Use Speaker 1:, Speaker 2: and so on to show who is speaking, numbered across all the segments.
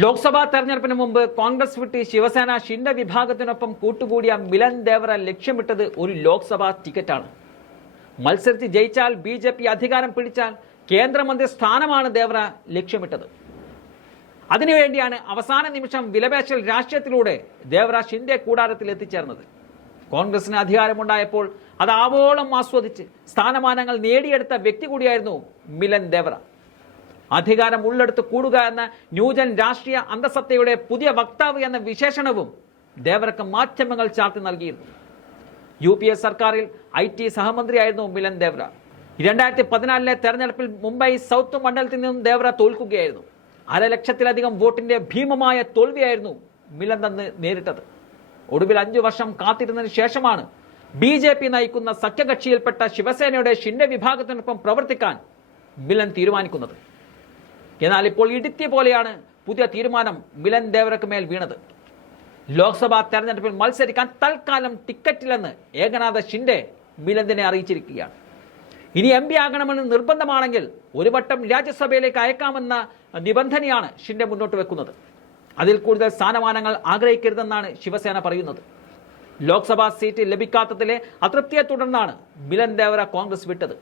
Speaker 1: ലോക്സഭാ തെരഞ്ഞെടുപ്പിന് മുമ്പ് കോൺഗ്രസ് വിട്ട് ശിവസേന ഷിൻഡ വിഭാഗത്തിനൊപ്പം കൂട്ടുകൂടിയ മിലൻ ദേവറ ലക്ഷ്യമിട്ടത് ഒരു ലോക്സഭാ ടിക്കറ്റാണ്. മത്സരിച്ച് ജയിച്ചാൽ ബി ജെ പി അധികാരം പിടിച്ചാൽ കേന്ദ്രമന്ത്രി സ്ഥാനമാണ് ദേവറ ലക്ഷ്യമിട്ടത്. അതിനുവേണ്ടിയാണ് അവസാന നിമിഷം വിലപേശൽ രാഷ്ട്രീയത്തിലൂടെ ദേവറ ഷിൻഡെ കൂടാരത്തിൽ എത്തിച്ചേർന്നത്. കോൺഗ്രസിന് അധികാരമുണ്ടായപ്പോൾ അത് ആവോളം ആസ്വദിച്ച് സ്ഥാനമാനങ്ങൾ നേടിയെടുത്ത വ്യക്തി കൂടിയായിരുന്നു മിലൻ ദേവറ. അധികാരം ഉള്ളെടുത്ത് കൂടുക എന്ന ന്യൂജൻ രാഷ്ട്രീയ അന്തസത്തയുടെ പുതിയ വക്താവ് എന്ന വിശേഷണവും ദേവർക്ക് മാധ്യമങ്ങൾ ചാർത്തി നൽകിയിരുന്നു. യു പി എ സർക്കാരിൽ ഐ ടി സഹമന്ത്രിയായിരുന്നു മിലൻ ദേവ്ര. രണ്ടായിരത്തി പതിനാലിലെ തെരഞ്ഞെടുപ്പിൽ മുംബൈ സൗത്ത് മണ്ഡലത്തിൽ നിന്നും ദേവ്ര തോൽക്കുകയായിരുന്നു. അരലക്ഷത്തിലധികം വോട്ടിന്റെ ഭീമമായ തോൽവിയായിരുന്നു മിലൻ തന്ന് നേരിട്ടത്. ഒടുവിൽ അഞ്ചു വർഷം കാത്തിരുന്നതിന് ശേഷമാണ് ബി ജെ പി നയിക്കുന്ന സഖ്യകക്ഷിയിൽപ്പെട്ട ശിവസേനയുടെ ഷിൻഡെ വിഭാഗത്തിനൊപ്പം പ്രവർത്തിക്കാൻ മിലൻ തീരുമാനിക്കുന്നത്. എന്നാൽ ഇപ്പോൾ ഇടുത്തിയ പോലെയാണ് പുതിയ തീരുമാനം മിലൻ ദേവരക്ക് മേൽ വീണത്. ലോക്സഭാ തെരഞ്ഞെടുപ്പിൽ മത്സരിക്കാൻ തൽക്കാലം ടിക്കറ്റില്ലെന്ന് ഏകനാഥ ഷിൻഡെ മിലന്തിനെ അറിയിച്ചിരിക്കുകയാണ്. ഇനി എം പി ആകണമെന്ന് നിർബന്ധമാണെങ്കിൽ ഒരു വട്ടം രാജ്യസഭയിലേക്ക് അയക്കാമെന്ന നിബന്ധനയാണ് ഷിൻഡെ മുന്നോട്ട് വെക്കുന്നത്. അതിൽ കൂടുതൽ സ്ഥാനമാനങ്ങൾ ആഗ്രഹിക്കരുതെന്നാണ് ശിവസേന പറയുന്നത്. ലോക്സഭാ സീറ്റ് ലഭിക്കാത്തതിലെ അതൃപ്തിയെ തുടർന്നാണ് മിലൻ ദേവര കോൺഗ്രസ് വിട്ടത്.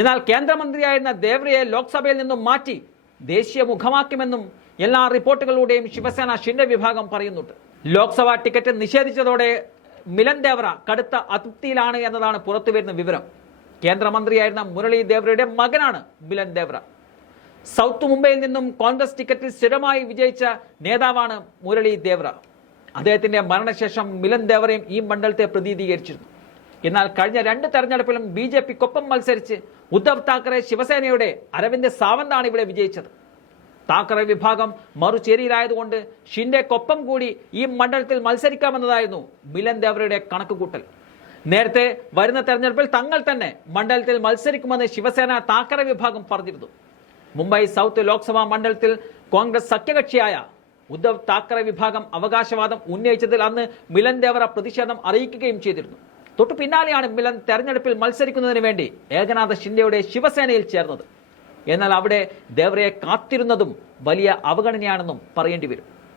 Speaker 1: എന്നാൽ കേന്ദ്രമന്ത്രിയായിരുന്ന ദേവ്രയെ ലോക്സഭയിൽ നിന്നും മാറ്റി ദേശീയ മുഖമാക്കുമെന്നും എല്ലാ റിപ്പോർട്ടുകളിലൂടെയും ശിവസേന ഷിൻഡെ വിഭാഗം പറയുന്നുണ്ട്. ലോക്സഭാ ടിക്കറ്റ് നിഷേധിച്ചതോടെ മിലൻ ദേവറ കടുത്ത അതൃപ്തിയിലാണ് എന്നതാണ് പുറത്തുവരുന്ന വിവരം. കേന്ദ്രമന്ത്രിയായിരുന്ന മുരളി ദേവറയുടെ മകനാണ് മിലൻ ദേവറ സൗത്ത് മുംബൈയിൽ നിന്നും കോൺഗ്രസ് ടിക്കറ്റിൽ സ്ഥിരമായി വിജയിച്ച നേതാവാണ് മുരളി ദേവറ അദ്ദേഹത്തിന്റെ മരണശേഷം മിലൻ ദേവറയും ഈ മണ്ഡലത്തെ പ്രതിനിധീകരിച്ചിരുന്നു. എന്നാൽ കഴിഞ്ഞ രണ്ട് തെരഞ്ഞെടുപ്പിലും ബി ജെ പിക്കൊപ്പം മത്സരിച്ച് ഉദ്ധവ് താക്കറെ ശിവസേനയുടെ അരവിന്ദ് സാവന്താണ് ഇവിടെ വിജയിച്ചത്. താക്കറെ വിഭാഗം മറുചേരിയിലായതുകൊണ്ട് ഷിൻഡെക്കൊപ്പം കൂടി ഈ മണ്ഡലത്തിൽ മത്സരിക്കാമെന്നതായിരുന്നു മിലൻ ദേവറയുടെ കണക്കുകൂട്ടൽ. നേരത്തെ വരുന്ന തെരഞ്ഞെടുപ്പിൽ തങ്ങൾ തന്നെ മണ്ഡലത്തിൽ മത്സരിക്കുമെന്ന് ശിവസേന താക്കറെ വിഭാഗം പറഞ്ഞിരുന്നു. മുംബൈ സൗത്ത് ലോക്സഭാ മണ്ഡലത്തിൽ കോൺഗ്രസ് സഖ്യകക്ഷിയായ ഉദ്ധവ് താക്കറെ വിഭാഗം അവകാശവാദം ഉന്നയിച്ചതിൽ അന്ന് മിലൻ ദേവറ പ്രതിഷേധം അറിയിക്കുകയും ചെയ്തിരുന്നു. തൊട്ടു പിന്നാലെയാണ് മിലൻ തെരഞ്ഞെടുപ്പിൽ മത്സരിക്കുന്നതിന് വേണ്ടി ഏകനാഥ ഷിൻഡെയുടെ ശിവസേനയിൽ ചേർന്നത്. എന്നാൽ അവിടെ ദേവറയെ കാത്തിരുന്നതും വലിയ അവഗണനയാണെന്നും പറയേണ്ടി വരും.